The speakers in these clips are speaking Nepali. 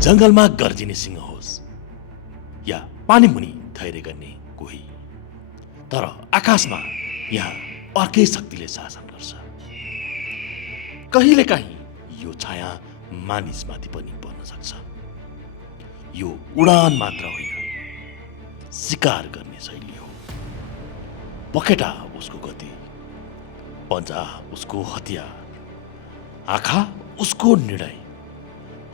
जंगलमा गर्जिने सिंह होस् या पानी मुनि धैर्य गर्ने कोही, तर आकाशमा यहाँ अर्कै शक्तिले शासन गर्छ। कहिलेकाहीँ यो छाया मानिसमाथि पनि पर्न सक्छ। यो उडान मात्र होइन, शिकार गर्ने शैली हो। पखेटा उसको गति, पञ्जा उसको हतियार, आँखा उसको निर्णय।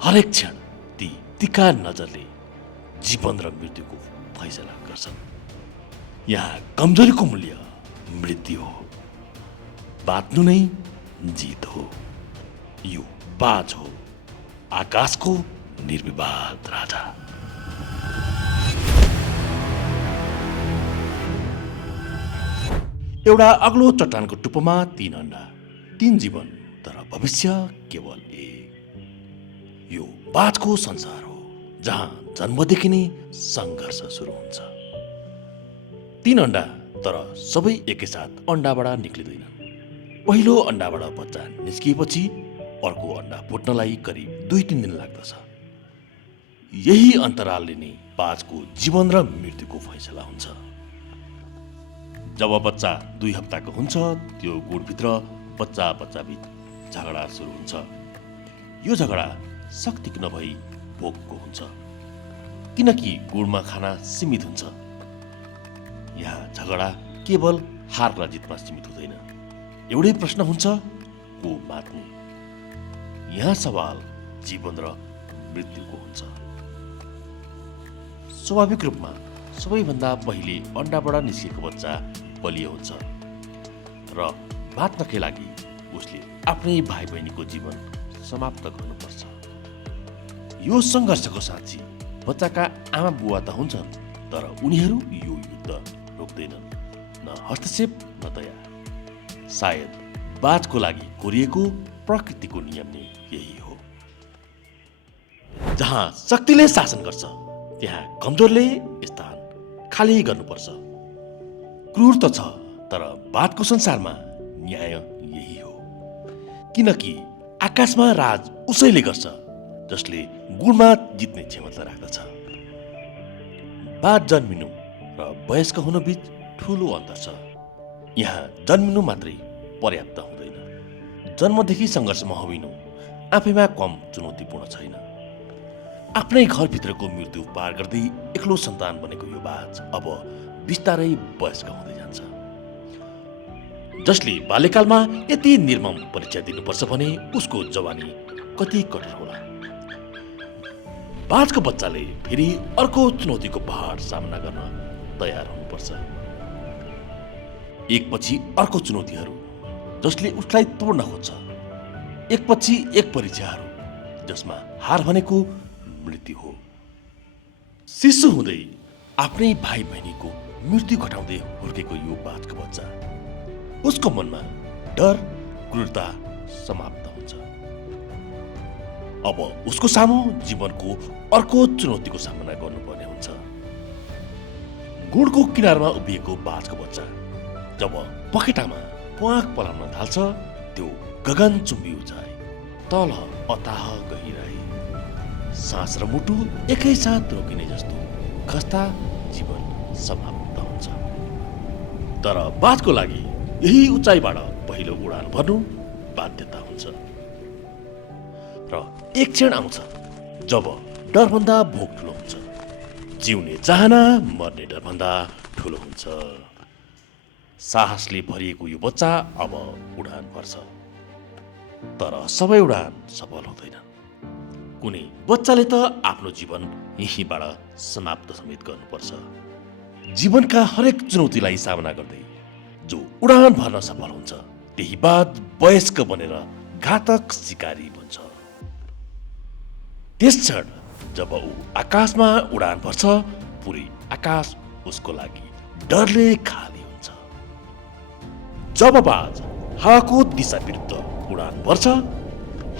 हरेक क्षण ती तीखा नजरले जीवन र मृत्युको फैसला गर्छन्। यहाँ कमजोरीको मूल्य मृत्यु हो, बाँच्नु नै जित हो। यो बाज हो, आकाशको निर्विवाद राजा। एउटा अग्लो चट्टानको टुप्पोमा 3 अन्डा, 3 जीवन, तर भविष्य केवल एक। यो बाजको संसार हो, जहाँ जन्मदेखि नै सङ्घर्ष सुरु हुन्छ। 3 अन्डा, तर सबै एकैसाथ अन्डाबाट निक्लिँदैनन्। पहिलो अन्डाबाट बच्चा निस्किएपछि अर्को अन्डा फुट्नलाई करिब 2-3 दिन लाग्दछ। यही अन्तरालले नै बाजको जीवन र मृत्युको फैसला हुन्छ। जब बच्चा 2 हप्ताको हुन्छ, त्यो गुडभित्र बच्चा बीच झगडा सुरु हुन्छ। यो झगडा शक्तिको नभई भोकको हुन्छ, किनकि गुडमा खाना सीमित हुन्छ। यहाँ झगडा केवल हार र जितमा सीमित हुँदैन। एउटै प्रश्न हुन्छ, को बाँच्ने? यहाँ सवाल जीवन र मृत्युको हुन्छ। स्वाभाविक रूपमा सबैभन्दा पहिले अन्डाबाट निस्केको बच्चा बलियो हुन्छ र बाँच्नकै लागि उसले आफ्नै भाइ बहिनीको जीवन समाप्त गर्नुपर्छ। यो सङ्घर्षको साक्षी बच्चाका आमा बुवा त हुन्छन्, तर उनीहरू यो युद्ध रोक्दैनन्, न हस्तक्षेप न दया। सायद बाजको लागि कोरिएको प्रकृतिको नियम नै यही हो। जहाँ शक्तिले शासन गर्छ, त्यहाँ कमजोरले स्थान खाली गर्नुपर्छ। क्रूर त छ, तर बाजको संसारमा न्याय यही हो। किनकि आकाशमा राज उसैले गर्छ जसले गुणमा जित्ने क्षमता राख्दछ। बाज जन्मिनु र वयस्क हुनु बीच ठुलो अन्तर छ। यहाँ जन्मिनु मात्रै पर्याप्त हुँदैन। जन्मदेखि सङ्घर्षमा होइनु आफैमा कम चुनौतीपूर्ण छैन। आफ्नै घरभित्रको मृत्यु पार गर्दै एक्लो सन्तान बनेको यो बाज अब बिस्तारै वयस्क हुँदै जान्छ। जसले बाल्यकालमा यति निर्मम परीक्षा दिनुपर्छ भने उसको जवानी कति कठोर होला। बाजको बच्चाले फेरि अर्को चुनौतीको पहाड सामना गर्न तयार हुनुपर्छ। एकपछि अर्को चुनौतीहरू जसले उसलाई तोड्न खोज्छ। एकपछि एक परीक्षाहरू जसमा हार भनेको मृत्यु हो। शिशु हुँदै आफ्नै भाइ बहिनीको मृत्यु घटाउँदै हुर्केको यो बाजको बच्चा, उसको मनमा डर, क्रूरता समाप्त हुन्छ। अब उसको सामु जीवनको अर्को चुनौतीको सामना गर्नुपर्ने हुन्छ। गुणको किनारमा उभिएको बाजको बच्चा जब पखेटामा प्वाख पलाउन थाल्छ, त्यो गगनचुम्बी उचाइ, तल अथाह गहिराई, सास र मुटु एकैसाथ रोकिने जस्तो खस्ता जीवन समाप्त हुन्छ। तर बाजको लागि यही उचाइबाट पहिलो उडान भर्नु बाध्यता हुन्छ। र एक क्षण आउँछ जब डरभन्दा भोक ठुलो हुन्छ। जिउने चाहना मर्ने डरभन्दा ठुलो हुन्छ। साहसले भरिएको यो बच्चा अब उडान भर्छ, तर सबै उडान सफल हुँदैन। कुनै बच्चाले त आफ्नो जीवन यहीँबाट समाप्त समेत गर्नुपर्छ। जीवनका हरेक चुनौतीलाई सामना गर्दै जो उडान भर्न सफल हुन्छ, त्यही बाज वयस्क बनेर घातक शिकारी बन्छ। त्यस क्षण जब ऊ आकाशमा उडान भर्छ, पुरै आकाश उसको लागि डरले खाली हुन्छ। जब बाज हावाको दिशा विरुद्ध उडान भर्छ,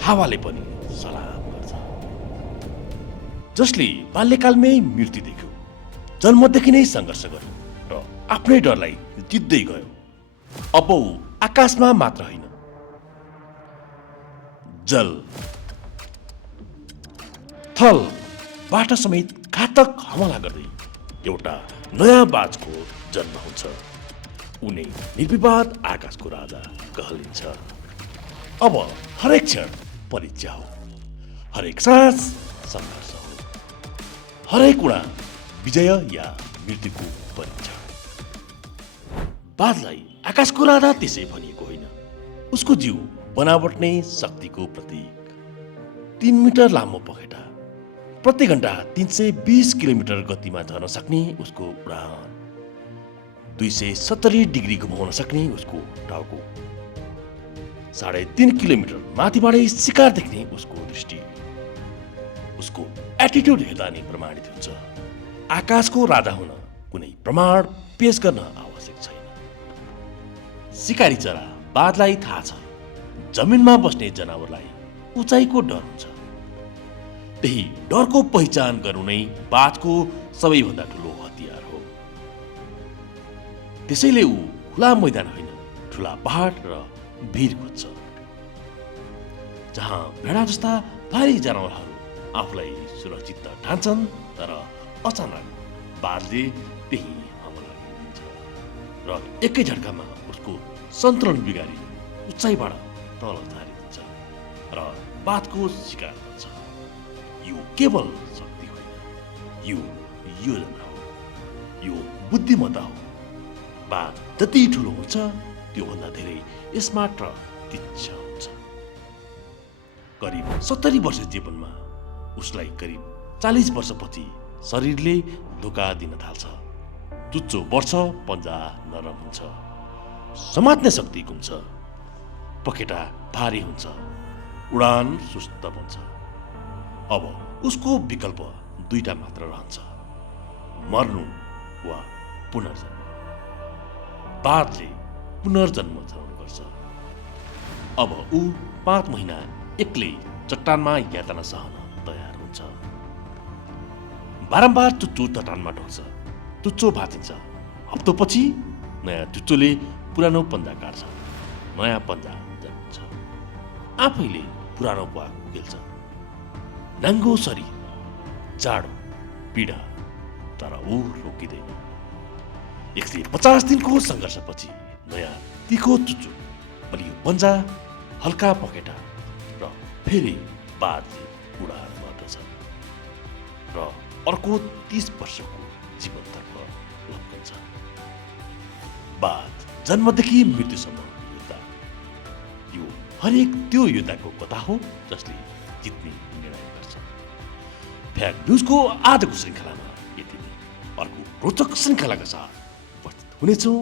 हावाले पनि सलाम गर्छ। जसले बाल्यकालमै मृत्यु देख्यो, जन्मदेखि नै सङ्घर्ष गर्यो र आफ्नै डरलाई जित्दै गयो, अब ऊ आकाशमा मात्र होइन, थलबाट समेत घातक हमला गर्दै एउटा नयाँ बाजको जन्म हुन्छ। उनी निर्विवाद आकाशको राजा कहलिन्छ। अब हरेक क्षण परीक्षा हो, हरेक सास सङ्घर्ष हो, हरेक उडा विजय या मृत्युको परीक्षा। बाजलाई आकाशको राजा त्यसै भनिएको होइन, उसको जिउ बनावट नै शक्तिको प्रतीक। 3 मिटर लामो पखेटा, प्रति घण्टा 320 किलोमिटर गतिमा झर्न सक्ने उसको उडान, 270 डिग्री घुमाउन सक्ने उसको टाउको, 3.5 किलोमिटर माथिबाटै शिकार देख्ने उसको दृष्टि, उसको एटिट्युड हेर्दा नै प्रमाणित हुन्छ। आकाशको राजा हुन कुनै प्रमाण पेश गर्न आवश्यक छैन। शिकारी चरा बाजलाई थाहा छ, जमिनमा बस्ने जनावरलाई उचाइको डर हुन्छ। त्यही डरको पहिचान गर्नु नै बाजको सबैभन्दा ठुलो हतियार हो। त्यसैले ऊ खुला मैदान होइन, ठुला पहाड र भिर खोज्छ, जहाँ भेडा जस्ता भारी जनावरहरू आफूलाई सुरक्षित ठान्छन्, तर अचानक बाजले त्यही हमला गरिदिन्छ र एकै झट्कामा उसको सन्तुलन बिगारी उचाइबाट तल झारिदिन्छ र बाजको शिकार गर्छ। यो केवल शक्ति होइन, यो योजना हो, यो बुद्धिमत्ता हो। बाज जति ठुलो हुन्छ त्योभन्दा धेरै स्मार्ट र तीक्ष्ण हुन्छ। करिब 70 वर्ष जीवनमा उसलाई करिब 40 वर्षपछि शरीरले धोका दिन थाल्छ। चुच्चो बढ्छ, पन्जा नरम हुन्छ, समात्ने शक्ति गुम्छ, पखेटा भारी हुन्छ, उडान सुस्त बन्छ। अब उसको विकल्प 2टा मात्र रहन्छ, मर्नु वा पुनर्जन्म। बाजले पुनर्जन्म चरण गर्छ। अब ऊ 5 महिना एक्लै चट्टानमा यातना सहन तयार हुन्छ। बारम्बार चुच्चो चट्टानमा ढोक्छ, चुच्चो भाँचिन्छ। हप्तोपछि नयाँ चुच्चोले पुरानो पन्जा काट्छ, नयाँ पन्जा जन्मन्छ, आफैले पुरानो पाक खेल्छ। नाङ्गो शरीर, जाडो, पीडा, तर ऊ रोकिँदैन। 150 दिनको सङ्घर्षपछि नयाँ तिखो चुच्चो, बलियो पन्जा, हल्का पखेटा र फेरि बाजले उडान गर्दछ र अर्को 30 वर्षको जीवनतर्फ लम्कन्छ। बाज जन्मदेखि मृत्युसम्म योद्धा। यो हरेक त्यो योद्धाको कथा हो जसले जित्ने निर्णय गर्छ। फ्याक न्युजको आजको श्रृङ्खलामा यति नै। अर्को रोचक श्रृङ्खलाका साथ उपस्थित हुनेछौँ।